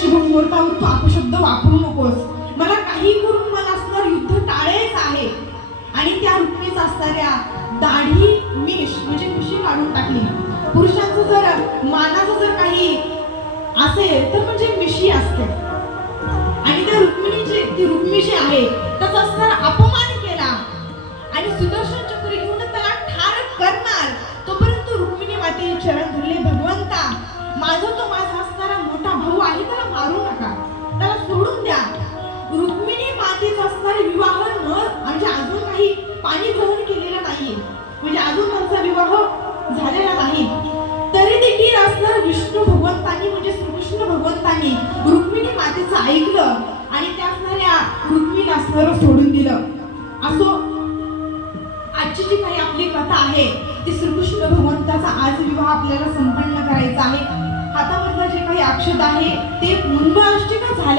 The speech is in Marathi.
शुभमुहूर्ता तू अपशब्द वापरू नकोस, मला काही करून मला असणार युद्ध टाळायचं आहे. आणि त्या रुक्मीच असणाऱ्या दाढी मिश म्हणजे मिशी काढून टाकली. पुरुषांचं जर मानाचं जर काही असेल तर म्हणजे मिशी असते. आणि त्या रुक्मिणीची ती रुक्मी जी आहे त्याचा असणारा अपमान केला आणि सुदर्शन चक्र घेऊन त्याला ठार करणार. तोपर्यंत रुक्मिणी मातेचे चरण धरले, भगवंता माझा असणारा मोठा भाऊ आहे, त्याला मारू नका, त्याला सोडून द्या. रुक्मिणी मातेचा असणारा विवाह म्हणजे अजून काही पाणी ग्रहण केलेलं नाहीये, म्हणजे अजून त्यांचा विवाह झालेला नाही. तरी देखील असणार विष्णू भगवंतांनी म्हणजे श्रीकृष्ण भगवंतांनी रुक्मिणी मातेचं ऐकलं आणि त्या असणाऱ्या रुक्मिणीला असणारं सोडून दिलं. असो आजची जी काही आपली कथा आहे ती श्रीकृष्ण भगवंताचा आज विवाह आपल्याला संपन्न करायचा आहे. हातामधलं जे काही अक्षत आहे ते मुंडअष्टका झाले.